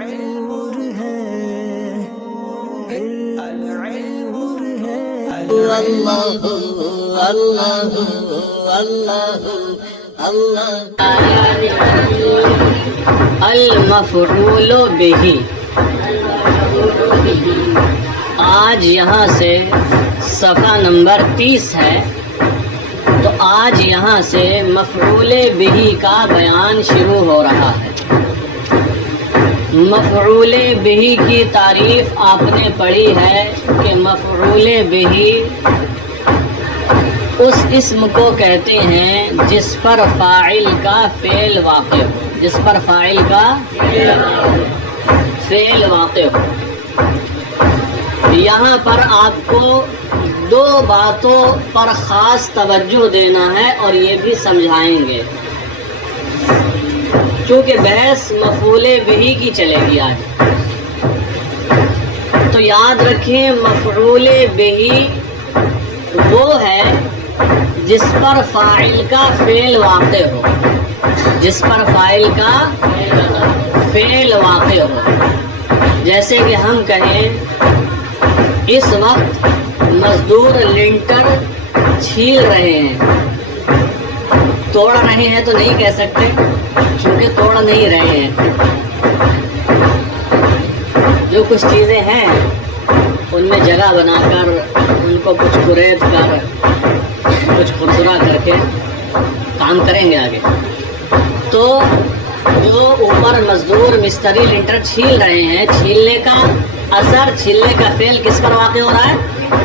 نور ہے نور ہے اللہ اللہ اللہ اللہ المفعول بہ. آج یہاں سے صفحہ نمبر 30 ہے، تو آج یہاں سے مفعول بہ کا بیان شروع ہو رہا ہے. مفعول بہ کی تعریف آپ نے پڑھی ہے کہ مفعول بہ اس اسم کو کہتے ہیں جس پر فاعل کا فعل واقع ہو، جس پر فاعل کا فعل واقع ہو. یہاں پر آپ کو دو باتوں پر خاص توجہ دینا ہے اور یہ بھی سمجھائیں گے، چونکہ بحث مفعول بہ کی چلے گی آج. تو یاد رکھیں مفعول بہ وہ ہے جس پر فاعل کا فعل واقع ہو، جس پر فاعل کا فعل واقع ہو. جیسے کہ ہم کہیں اس وقت مزدور لنٹر چھیل رہے ہیں. توڑ رہے ہیں تو نہیں کہہ سکتے چونکہ توڑ نہیں رہے ہیں. جو کچھ چیزیں ہیں ان میں جگہ بنا کر ان کو کچھ کرید کر کچھ خوردرا کر کے کام کریں گے آگے. تو جو اوپر مزدور مستری لنٹر چھیل رہے ہیں، چھیلنے کا اثر، چھیلنے کا فعل کس پر واقع ہو رہا ہے؟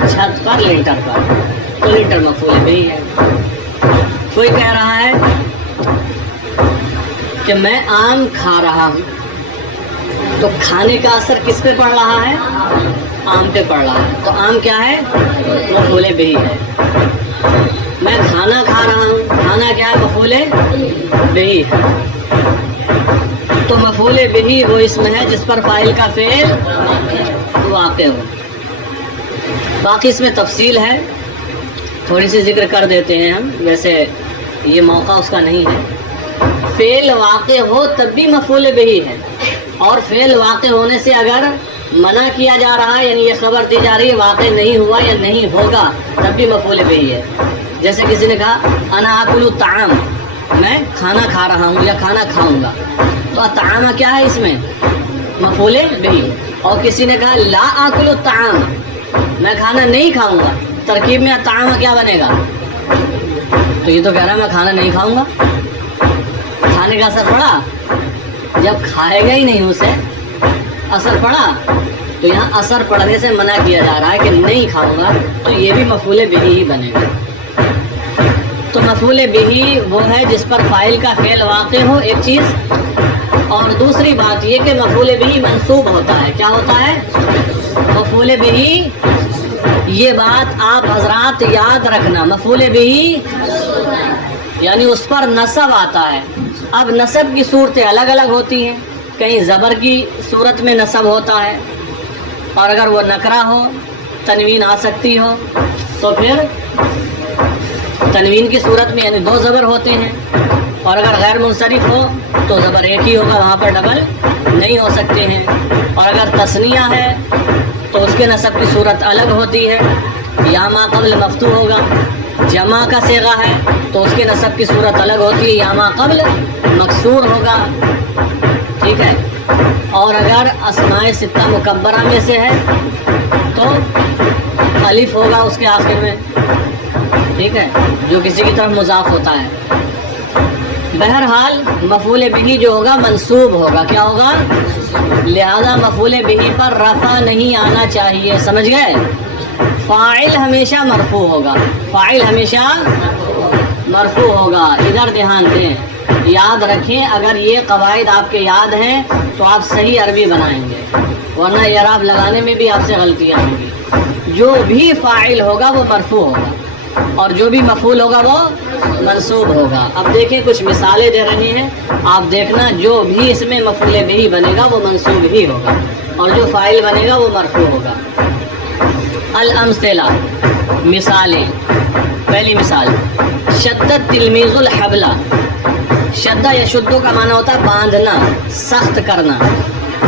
چھت پر، لنٹر پر. تو لنٹر مفعول بہ ہے. کوئی کہہ رہا ہے کہ میں آم کھا رہا ہوں، تو کھانے کا اثر کس پہ پڑ رہا ہے؟ آم پہ پڑ رہا ہے. تو آم کیا ہے؟ مفعول بہ ہے. میں کھانا کھا رہا ہوں، کھانا کیا ہے؟ مفعول بہ ہے. تو مفعول بہ وہ اسم ہے جس پر فاعل کا فعل واقع ہو. باقی اس میں تفصیل ہے، تھوڑی سی ذکر کر دیتے ہیں ہم، ویسے یہ موقع اس کا نہیں ہے. فعل واقع ہو تب بھی مفعول بہ ہے، اور فعل واقع ہونے سے اگر منع کیا جا رہا ہے، یعنی یہ خبر دی جا رہی ہے واقع نہیں ہوا یا نہیں ہوگا، تب بھی مفعول بہ ہے. جیسے کسی نے کہا انا آکل الطعام، میں کھانا کھا رہا ہوں یا کھانا کھاؤں گا، تو الطعام کیا ہے اس میں؟ مفعول بہ. اور کسی نے کہا لا آکل الطعام، میں کھانا نہیں کھاؤں گا، ترکیب میں الطعام کیا بنے گا؟ تو یہ تو کہہ رہا ہے میں کھانا نہیں کھاؤں گا. کھانے کا اثر پڑا؟ جب کھائے گا ہی نہیں اسے اثر پڑا. تو یہاں اثر پڑنے سے منع کیا جا رہا ہے کہ نہیں کھاؤں گا، تو یہ بھی مفعول بہ ہی بنے گا. تو مفعول بہ وہ ہے جس پر فاعل کا فعل واقع ہو، ایک چیز. اور دوسری بات یہ کہ مفعول بہ منصوب ہوتا ہے. کیا ہوتا ہے؟ مفعول بہ. یہ بات آپ حضرات یاد رکھنا، مفعول بہ یعنی اس پر نصب آتا ہے. اب نصب کی صورتیں الگ الگ ہوتی ہیں. کہیں زبر کی صورت میں نصب ہوتا ہے، اور اگر وہ نکرہ ہو، تنوین آ سکتی ہو، تو پھر تنوین کی صورت میں یعنی دو زبر ہوتے ہیں. اور اگر غیر منصرف ہو تو زبر ایک ہی ہوگا، وہاں پر ڈبل نہیں ہو سکتے ہیں. اور اگر تثنیہ ہے تو اس کے نصب کی صورت الگ ہوتی ہے، یا ما قبل مفتوح ہوگا. جمع کا صیغہ ہے تو اس کے نصب کی صورت الگ ہوتی ہے، یا ما قبل مکسور ہوگا. ٹھیک ہے. اور اگر اسماء ستہ مکبرہ میں سے ہے تو الف ہوگا اس کے آخر میں. ٹھیک ہے، جو کسی کی طرف مضاف ہوتا ہے. بہرحال مفعول بہ جو ہوگا منصوب ہوگا. کیا ہوگا؟ لہذا مفعول بہ پر رفع نہیں آنا چاہیے. سمجھ گئے؟ فاعل ہمیشہ مرفوع ہوگا، فاعل ہمیشہ مرفوع ہوگا. ادھر دھیان دیں، یاد رکھیں. اگر یہ قواعد آپ کے یاد ہیں تو آپ صحیح عربی بنائیں گے، ورنہ اعراب لگانے میں بھی آپ سے غلطیاں ہوں گی. جو بھی فاعل ہوگا وہ مرفوع ہوگا، اور جو بھی مفعول ہوگا وہ منصوب ہوگا. اب دیکھیں کچھ مثالیں دے رہے ہیں، آپ دیکھنا جو بھی اس میں مفعول بہ بنے گا وہ منصوب ہی ہوگا، اور جو فاعل بنے گا وہ مرفوع ہوگا. الامثلہ، مثالیں. پہلی مثال، شدت تلمیذ الحبل. شدہ یا شدو کا معنی ہوتا ہے باندھنا، سخت کرنا.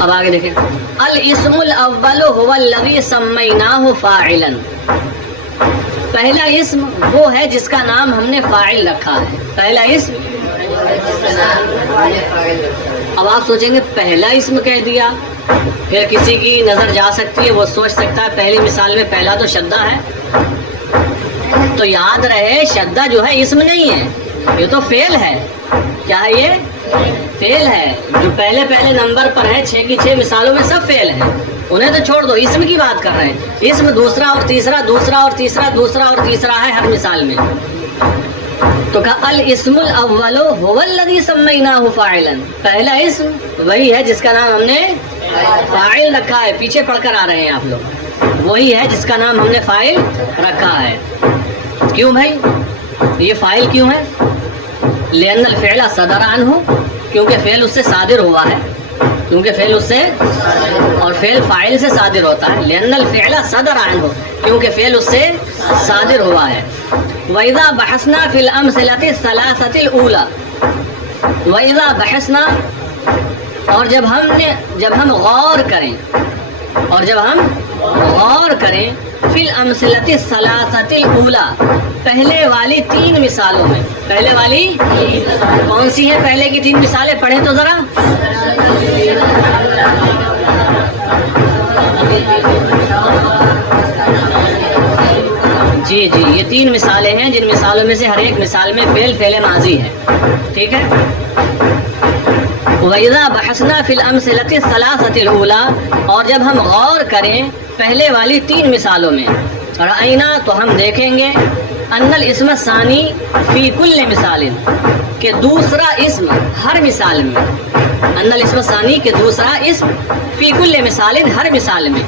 اب آگے دیکھیں الاسم الاول هو الذي سميناه فاعلا، پہلا اسم وہ ہے جس کا نام ہم نے فاعل رکھا ہے. پہلا اسم، اب آپ سوچیں گے پہلا اسم کہہ دیا، پھر کسی کی نظر جا سکتی ہے، وہ سوچ سکتا ہے پہلی مثال میں پہلا تو شدہ ہے. تو یاد رہے شدہ جو ہے اسم نہیں ہے، یہ تو فعل ہے. کیا ہے یہ؟ فعل ہے. جو پہلے نمبر پر ہے 6 کی 6 مثالوں میں سب فعل ہیں، انہیں تو چھوڑ دو، اسم کی بات کر رہے ہیں. اسم دوسرا اور تیسرا، دوسرا اور تیسرا، دوسرا اور تیسرا ہے ہر مثال میں. تو کہا الاسم الاول هو الذي سميناه فاعلا، پہلا اسم وہی ہے جس کا نام ہم نے فاعل رکھا ہے. پیچھے پڑھ کر آ رہے ہیں آپ لوگ، وہی ہے جس کا نام ہم نے فاعل رکھا ہے. کیوں بھائی یہ فاعل کیوں ہے؟ لأن الفعل صدر عنہ، کیونکہ فعل اس سے صادر ہوا ہے، کیونکہ فعل اس سے، اور فعل فاعل سے صادر ہوتا ہے. لأن الفعل صدر عنہ، کیونکہ فعل اس سے صادر ہوا ہے. وَإِذَا بَحَثْنَا فِي الْأَمْثِلَةِ الثَّلَاثَةِ الْأُولَى، وَإِذَا بَحَثْنَا، اور جب ہم غور کریں، اور جب ہم غور کریں فی الامثلۃ الثلاثۃ الاولی، پہلے والی 3 مثالوں میں. پہلے والی کون سی ہے؟ پہلے کی 3 مثالیں پڑھیں تو ذرا. جی یہ 3 مثالیں ہیں، جن مثالوں میں سے ہر ایک مثال میں فعل ماضی ہے. ٹھیک ہے. وَإِذَا بَحَثْنَا فِي الْأَمْثِلَةِ الثَّلَاثَةِ الْأُولَى، اور جب ہم غور کریں پہلے والی 3 مثالوں میں، رأینا، تو ہم دیکھیں گے، ان الاسم الثانی فی کل مثال، کہ دوسرا اسم ہر مثال میں، ان الاسم الثانی کہ دوسرا اسم فی کل مثال ہر مثال میں.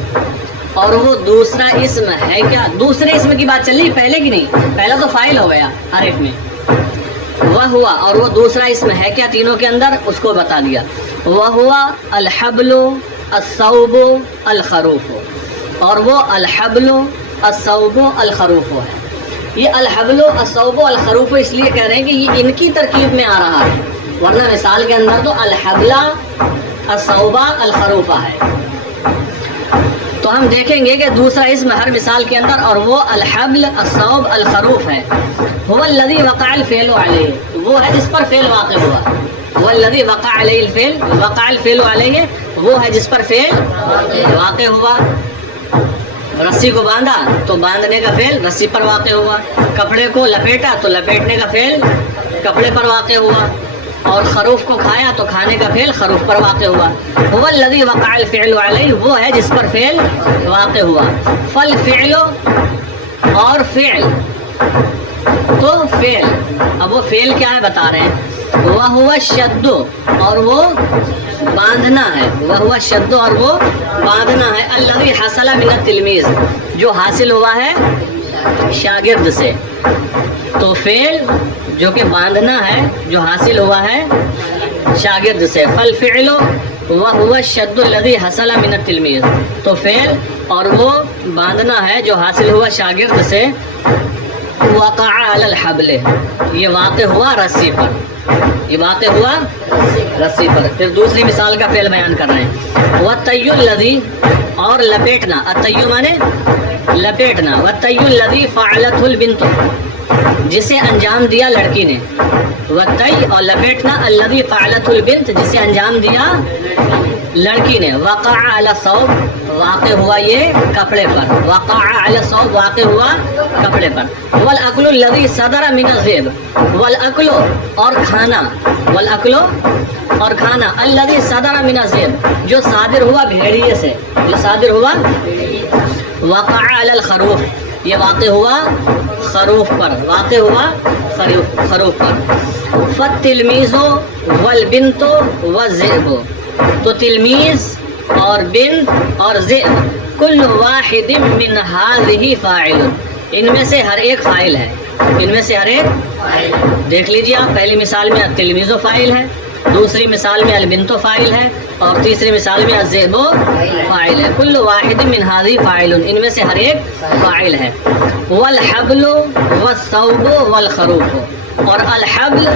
اور وہ دوسرا اسم ہے کیا؟ دوسرے اسم کی بات چل رہی، پہلے کی نہیں. پہلا تو فاعل ہو گیا ہر ایک میں، وہ ہوا، اور وہ دوسرا اسم ہے کیا تینوں کے اندر؟ اس کو بتا دیا. وہ ہوا الحبل الثوب الخروف، اور وہ الحبل الثوب الخروف ہے. یہ الحبل الثوب الخروف اس لیے کہہ رہے ہیں کہ یہ ان کی ترکیب میں آ رہا ہے، ورنہ مثال کے اندر تو الحبل الثوب الخروف ہے. تو ہم دیکھیں گے کہ دوسرا اسم ہر مثال کے اندر، اور وہ الحبل الثوب الخروف ہے. هو الذي وقع الفعل عليه، وہ ہے جس پر فعل واقع ہوا. وہ الذي وقع عليه الفعل، وقع الفعل عليه، وہ ہے جس پر فعل واقع ہوا. رسی کو باندھا تو باندھنے کا فعل رسی پر واقع ہوا. کپڑے کو لپیٹا تو لپیٹنے کا فعل کپڑے پر واقع ہوا. اور خروف کو کھایا تو کھانے کا فعل خروف پر واقع ہوا. هو الذي وقع الفعل عليه، وہ ہے جس پر فعل واقع ہوا. فالفعل، اور فعل، تو فعل، اب وہ فعل کیا ہے بتا رہے ہیں. وَهُوَ الشَّدُّ، اور وہ باندھنا ہے. وَهُوَ الشَّدُّ، اور وہ باندھنا ہے. الذي حصل من التلمیذ، جو حاصل ہوا ہے شاگرد سے. تو فعل جو کہ باندھنا ہے، جو حاصل ہوا ہے شاگرد سے. فالفعل وَهُوَ الشَّدُّ الذي حصل من التلمیذ، تو فعل اور وہ باندھنا ہے جو حاصل ہوا شاگرد سے. وقع علی الحبل، یہ واقع ہوا رسی پر، یہ واقع ہوا رسی پر. پھر دوسری مثال کا فعل بیان کر رہے ہیں. والطی الذی، اور لپیٹنا، الطی مانے لپیٹنا. والطی الذی فعلته البنت، جسے انجام دیا لڑکی نے. والطی، اور لپیٹنا، الذی فعلته البنت، جسے انجام دیا لڑکی نے. وقع علی الثوب، واقع ہوا یہ کپڑے پر. وقع علی الثوب، واقع ہوا کپڑے پر. والاکل الذی صدر من الذئب، والاکل، اور کھانا. والاکل، اور کھانا. الذی صدر من الذئب، جو صادر ہوا بھیڑیے سے، جو صادر ہوا. وقع علی الخروف، یہ واقع ہوا خروف پر، واقع ہوا خروف پر. فالتلمیذ والبنت والذئب، تو تلمیذ اور بنت اور ذئب کل واحد من هذه فاعل، ان میں سے ہر ایک فاعل ہے. ان میں سے ہر ایک، دیکھ لیجیے آپ، پہلی مثال میں التلمیذ فاعل ہے، دوسری مثال میں البنت فاعل ہے، اور تیسری مثال میں الذئب فاعل ہے. کل واحد من هذه فاعل، ان میں سے ہر ایک فاعل ہے. والحبل والثوب والخروف، اور الحبل،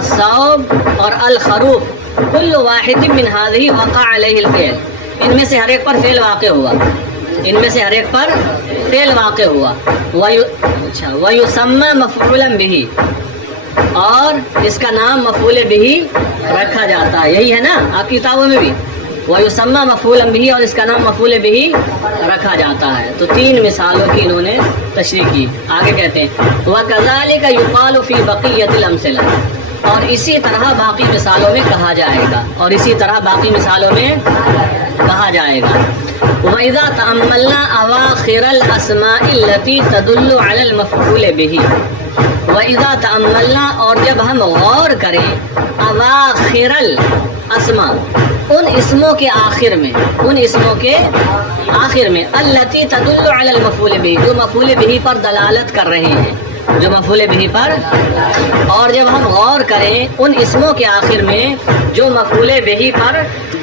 الثوب اور الخروف، کل واحد من هذه وقع علیہ الفعل، ان میں سے ہر ایک پر فعل واقع ہوا، ان میں سے ہر ایک پر فعل واقع ہوا. وَيُسَمَّى مَفْعُولًا بِهِ، اور اس کا نام مفعول بہ رکھا جاتا ہے. یہی ہے نا آپ کی کتابوں میں بھی، وَيُسَمَّى مَفْعُولًا بِهِ، اور اس کا نام مفعول بہ رکھا جاتا ہے. تو تین مثالوں کی انہوں نے تشریح کی. آگے کہتے ہیں وَكَذَلِكَ يُقَالُ فِي بَقِيَّةِ الْأَمْثِلَةِ، اور اسی طرح باقی مثالوں میں کہا جائے گا، اور اسی طرح باقی مثالوں میں کہا جائے گا. وَإِذَا تَأَمَّلْنَا أَوَاخِرَ الْأَسْمَاءِ الَّتِي تَدُلُّ عَلَى الْمَفْعُولِ بِهِ، وَإِذَا تَأَمَّلْنَا، اور جب ہم غور کریں، أَوَاخِرَ الْأَسْمَاء، ان اسموں کے آخر میں، ان اسموں کے آخر میں، الَّتِي تَدُلُّ عَلَى الْمَفْعُولِ بِهِ، جو مفعول بہ پر دلالت کر رہے ہیں، جو مفعول بہ پر، اور جب ہم غور کریں ان اسموں کے آخر میں جو مفعول بہ پر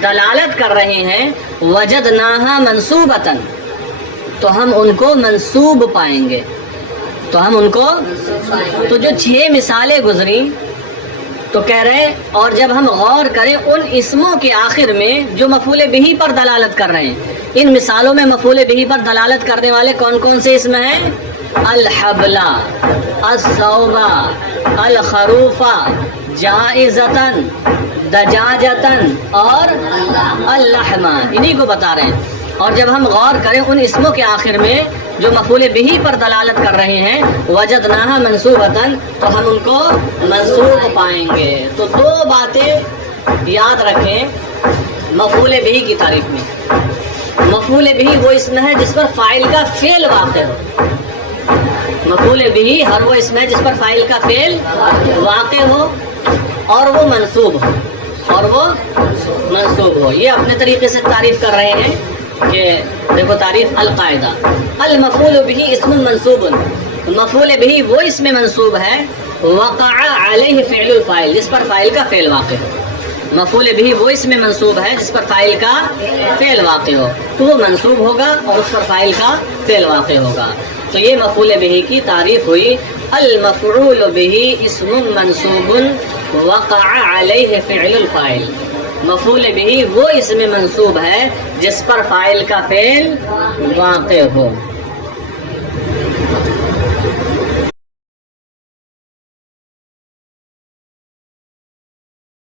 دلالت کر رہے ہیں، وجدناها منصوبۃ، تو ہم ان کو منصوب پائیں گے. تو ہم ان کو، تو جو 6 مثالیں گزری تو کہہ رہے، اور جب ہم غور کریں ان اسموں کے آخر میں جو مفعول بہ پر دلالت کر رہے ہیں، ان مثالوں میں مفعول بہ پر دلالت کرنے والے کون کون سے اسم ہیں؟ الحبلہ، الثوبہ، الخروفہ، جائزتاً، دجاجتاً، اور اللحمہ، انہی کو بتا رہے ہیں. اور جب ہم غور کریں ان اسموں کے آخر میں جو مفعول بہ پر دلالت کر رہے ہیں، وجدناها منصوبۃ، تو ہم ان کو منصوب پائیں گے. تو 2 باتیں یاد رکھیں مفعول بہ کی تعریف میں. مفعول بہ وہ اسم ہے جس پر فاعل کا فعل واقع ہو. مفعول بہ ہر وہ اسم ہے جس پر فاعل کا فعل واقع ہو اور وہ منصوب ہو، اور وہ منصوب ہو. یہ اپنے طریقے سے تعریف کر رہے ہیں کہ دیکھو تعریف القاعدہ، المفعول بہ اسم منصوب، مفعول بہ وہ اسم منصوب ہے وقع علیہ فعل الفاعل، جس پر فاعل کا فعل واقع ہو. مفعول بہ وہ اسم منصوب ہے جس پر فاعل کا فعل واقع ہو، تو وہ منصوب ہوگا اور اس پر فاعل کا فعل واقع ہوگا. تو یہ مفعول بہ کی تعریف ہوئی. المفعول بہ اسم منصوب وقع علیہ فعل الفاعل، مفعول بہ وہ اسم منصوب ہے جس پر فاعل کا فعل واقع ہو.